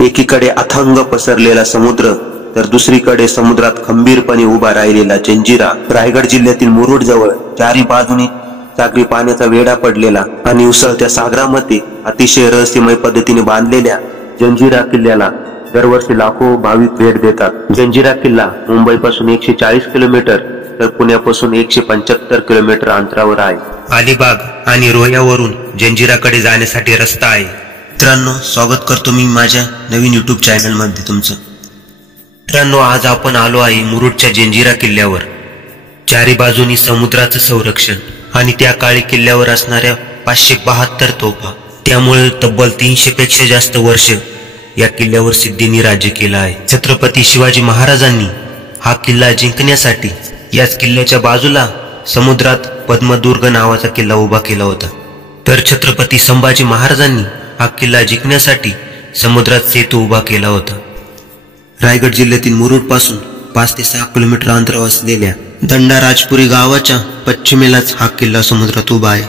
एकीकडे अथांग पसरलेला समुद्र तर दुसरीकडे समुद्रात खंबीरपणे उभा राहिलेला जंजिरा. रायगड जिल्ह्यातील मुरुड जवळ चारी बाजूने सागरी पाण्याचा वेढा पडलेला आणि उसळत्या सागरामध्ये अतिशय रहस्यमय पद्धतीने बांधलेल्या जंजिरा किल्ल्याला दरवर्षी लाखो भाविक भेट देतात. जंजिरा किल्ला मुंबईपासून 140 किलोमीटर तर पुण्यापासून 175 किलोमीटर अंतरावर आहे. अलिबाग आणि रोह्यावरून जंजिराकडे जाण्यासाठी रस्ता आहे. मित्रांनो, स्वागत करतो मी माझ्या नवीन YouTube चॅनल मध्ये तुमचं. मित्रांनो, आज आपण आलो आहे मुरुडच्या जंजिरा किल्ल्यावर. चारी बाजूनी समुद्राचं संरक्षण आणि त्या काळी किल्ल्यावर असणाऱ्या 572 तोफा. त्यामुळे तब्बल 300 पेक्षा जास्त वर्ष या किल्ल्यावर सिद्धींनी राज्य केलं आहे. छत्रपती शिवाजी महाराजांनी हा किल्ला जिंकण्यासाठी याच किल्ल्याच्या बाजूला समुद्रात पद्मदुर्ग नावाचा किल्ला उभा केला होता. तर छत्रपती संभाजी महाराजांनी हा किल्ला जिंकण्यासाठी समुद्रात सेतू उभा केला होता. रायगड जिल्ह्यातील मुरुड पासून 5 ते 6 किलोमीटर अंतरावर असलेल्या दंडाराजपुरी गावाच्या पश्चिमेलाच हा किल्ला समुद्रात उभा आहे.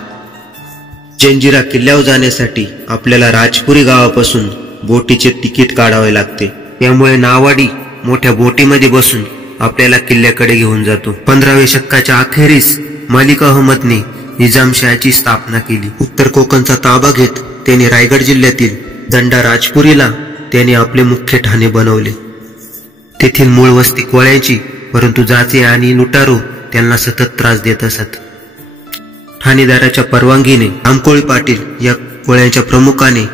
जंजिरा किल्ल्यावर जाण्यासाठी आपल्याला राजपुरी गावापासून बोटीचे तिकीट काढावे लागते. त्यामुळे नावाडी मोठ्या बोटीमध्ये बसून आपल्याला किल्ल्याकडे घेऊन जातो. 15व्या शतकाच्या अखेरीस मलिक अहमदने निजामशाहीची स्थापना केली. उत्तर कोकणचा ताबा घेत त्याने रायगड जिल्ह्यातील दंडाराजपुरीला त्याने आपले मुख्य ठाणे बनवले. तेथील मूळ वस्ती कोळ्यांची, परंतु जाचे आणि लुटारू त्यांना सतत त्रास देत असत. ठाणेदाराच्या परवानगीने आमकोळी पाटील या कोळ्यांच्या प्रमुखाने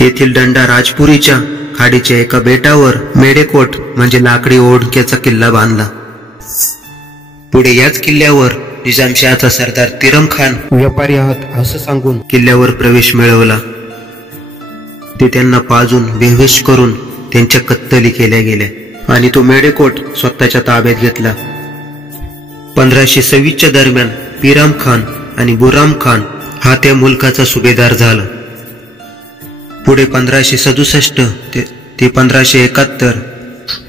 तेथील दंडाराजपुरीच्या खाडीच्या एका बेटावर मेडेकोट म्हणजे लाकडी ओढक्याचा किल्ला बांधला. पुढे याच किल्ल्यावर निजामशहाचा सरदार तिरम खान व्यापारी आहात असं सांगून किल्ल्यावर प्रवेश मिळवला. ते त्यांना पाजून बेहोश करून त्यांच्या कत्तली केल्या गेल्या आणि तो मेडेकोट स्वतःच्या ताब्यात घेतला. 1526च्या दरम्यान पिराम खान आणि बुराम खान हा त्या मुलकाचा सुभेदार झाला. पुढे 1567 ते 1571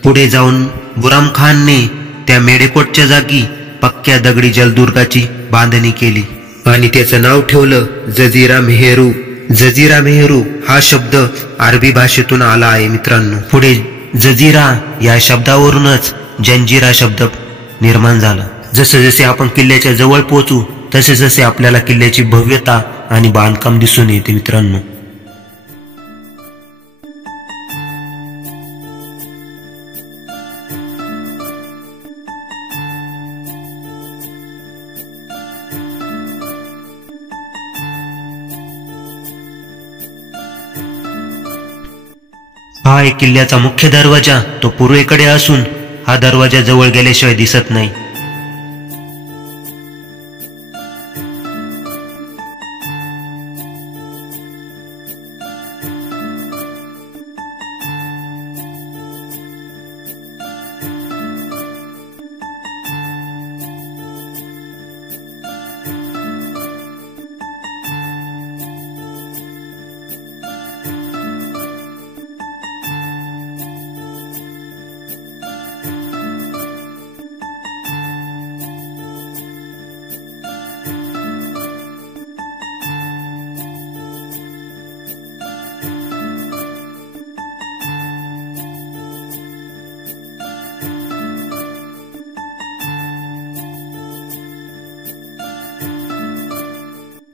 पुढे जाऊन बुराम खानने त्या मेडेकोटच्या जागी पक्क्या दगडी जलदुर्गाची बांधणी केली आणि त्याचं नाव ठेवलं जजीरा मेहरू. जजीरा मेहरू हा शब्द अरबी भाषेतून आला आहे मित्रांनो. पुढे जजीरा या शब्दावरूनच जंजिरा शब्द निर्माण झाला. जसे जसे आपण किल्ल्याच्या जवळ पोहोचू तसे जसे आपल्याला किल्ल्याची भव्यता आणि बांधकाम दिसून येते मित्रांनो. हा एक किल्ल्याचा मुख्य दरवाजा तो पूर्वेकडे असून हा दरवाजा जवळ गेल्याशिवाय दिसत नाही.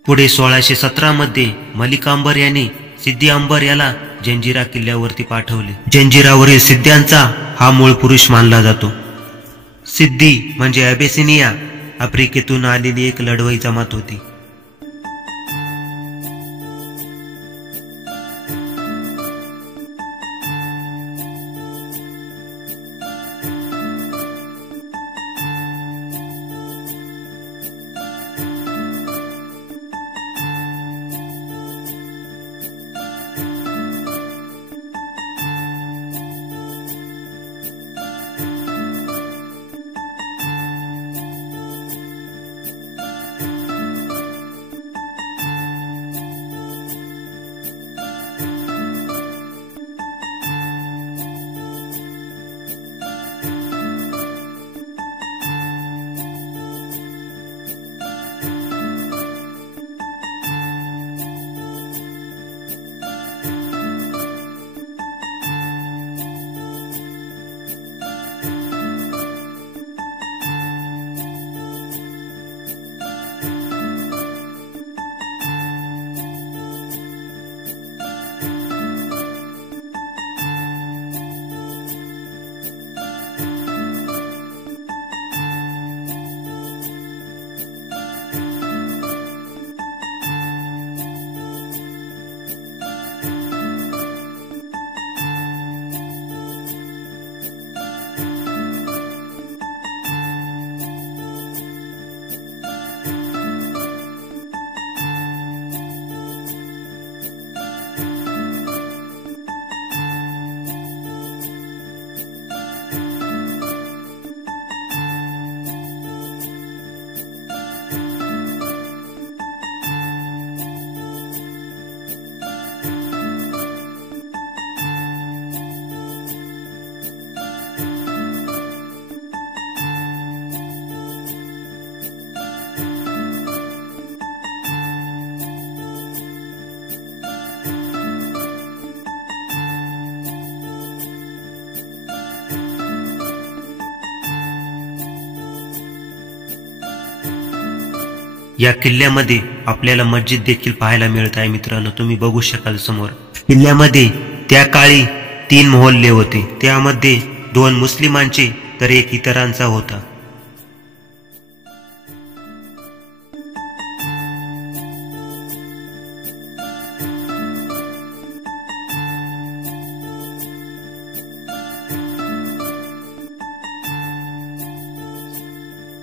पुढे 1617 मध्ये मलिक अंबर याने सिद्दी अंबर याला जंजिरा किल्ल्यावरती पाठवले. जंजिरावरील सिद्ध्यांचा हा मूळ पुरुष मानला जातो. सिद्दी म्हणजे अबेसिनिया आफ्रिकेतून आलेली एक लढवई जमात होती. या किल्ल्यामध्ये आपल्याला मस्जिद देखील पाहायला मिळत आहे मित्रांनो, तुम्ही बघू शकाल समोर. किल्ल्यामध्ये त्या काळी 3 मोहल्ले होते, त्यामध्ये 2 मुस्लिमांचे तर 1 इतरांचा होता.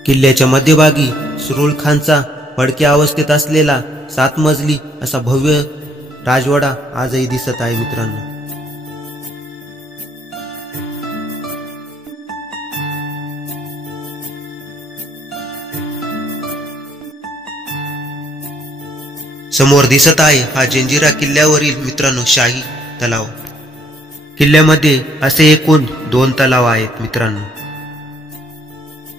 किल्ल्याच्या मध्यभागी सुरुल खानचा पडक्या अवस्थेत असलेला 7 मजली असा भव्य राजवाडा आजही दिसत आहे मित्रांनो. समोर दिसत आहे हा जंजिरा किल्ल्यावरील मित्रांनो शाही तलाव. किल्ल्यामध्ये असे एकूण 2 तलाव आहेत मित्रांनो.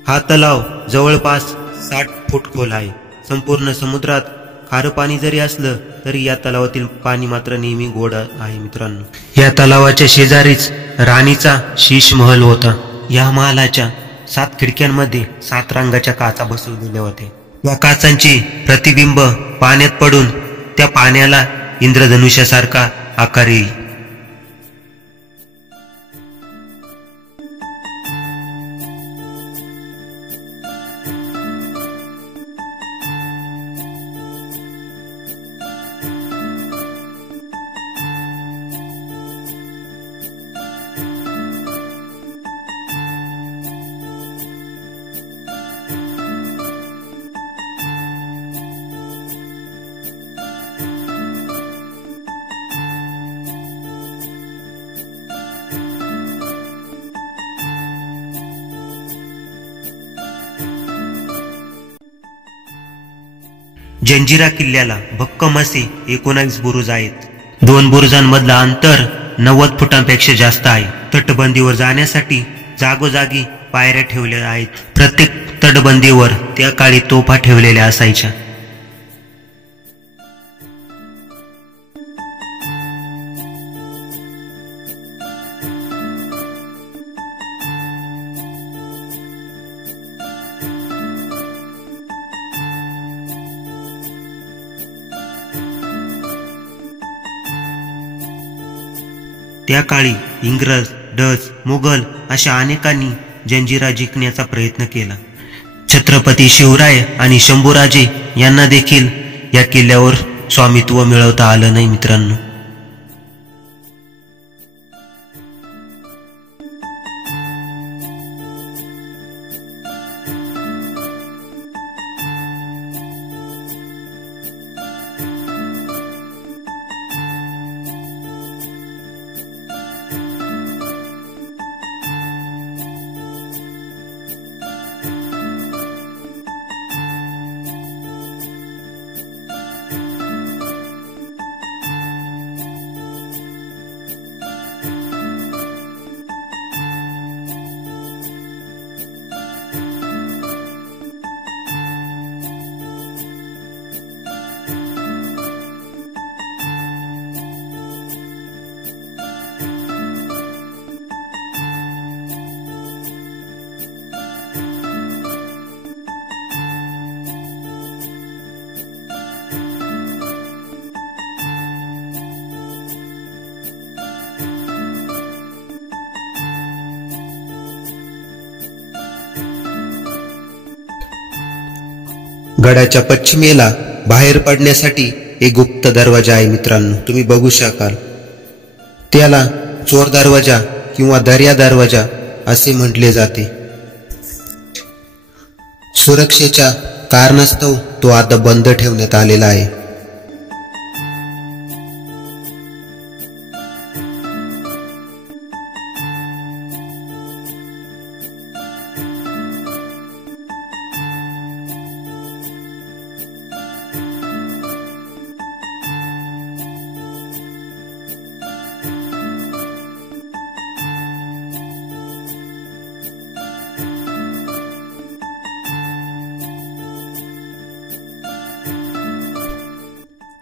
हा तलाव जवळपास 60 फूट खोल आहे. संपूर्ण समुद्रात खारं पाणी जरी असलं तरी या तलावातील पाणी मात्र नेहमी गोड आहे मित्रांनो. या तलावाच्या शेजारीच राणीचा शीश महल होता. या महालाच्या 7 खिडक्यांमध्ये 7 रंगाच्या काचा बसवलेल्या होत्या. या काचांचे प्रतिबिंब पाण्यात पडून त्या पाण्याला इंद्रधनुष्यासारखा आकार येईल. जंजिरा किल्ल्याला भक्कम असे 19 बुरुज आहेत. 2 बुरुजांमधलं अंतर 90 फुटांपेक्षा जास्त आहे. तटबंदीवर जाण्यासाठी जागोजागी पायऱ्या ठेवल्या आहेत. प्रत्येक तटबंदीवर त्या काळी तोफा ठेवलेल्या असायच्या. त्या काळी इंग्रज, डच, मुघल अशा अनेकांनी जंजिरा जिंकण्याचा प्रयत्न केला. छत्रपती शिवराय आणि शंभूराजे यांना देखील या किल्ल्यावर स्वामित्व मिळवता आलं नाही मित्रांनो. गडाच्या पश्चिमेला बाहेर पडण्यासाठी एक गुप्त दरवाजा आहे मित्रांनो, तुम्ही बघू शकाल. त्याला चोर दरवाजा किंवा दर्या दरवाजा असे म्हटले जाते. सुरक्षेच्या कारणास्तव तो आता बंद ठेवण्यात आलेला आहे.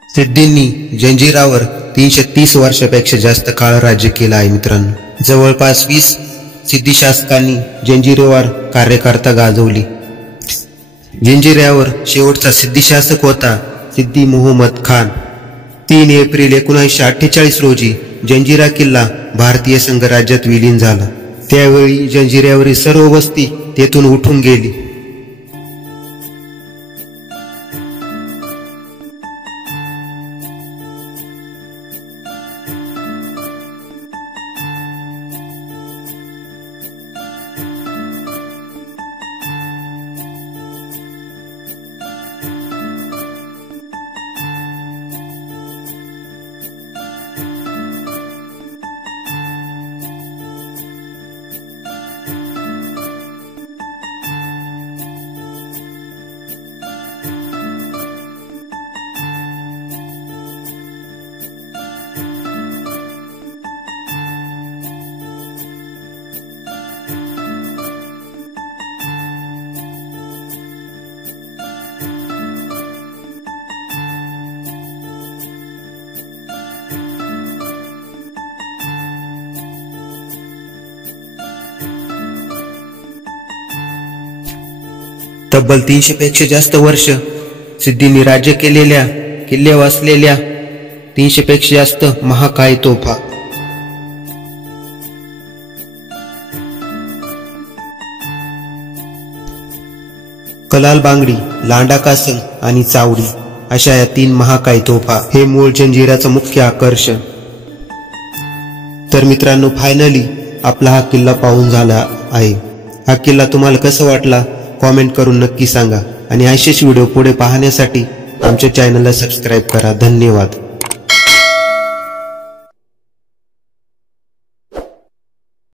सिद्धींनी जंजिरावर 330 वर्षापेक्षा जास्त काळ राज्य केलं आहे मित्रांनो. जवळपास 20 सिद्धी शासकांनी जंजिरेवर कार्यकर्ता गाजवली. जंजिऱ्यावर शेवटचा सिद्धी शासक होता सिद्दी मोहम्मद खान। 3 एप्रिल 1948 रोजी जंजिरा किल्ला भारतीय संघराज्यात विलीन झाला। त्यावेळी जंजिऱ्यावरील सर्व वस्ती तेथून उठून गेली। तब्बल 300 पेक्षा जास्त वर्ष सिद्धींनी राज्य केलेल्या किल्ल्यावर असलेल्या 300 पेक्षा जास्त महाकाय तोफा, कलाल बांगडी, लांडा कासम आणि चावडी अशा या 3 महाकाय तोफा हे मूळ जंजिराचं मुख्य आकर्षण। तर मित्रांनो, फायनली आपला हा किल्ला पाहून झाला आहे। हा किल्ला तुम्हाला कसा वाटला कमेंट करून नक्की सांगा आणि असेच व्हिडिओ पुढे पाहण्यासाठी आमच्या चॅनलला सबस्क्राइब करा। धन्यवाद।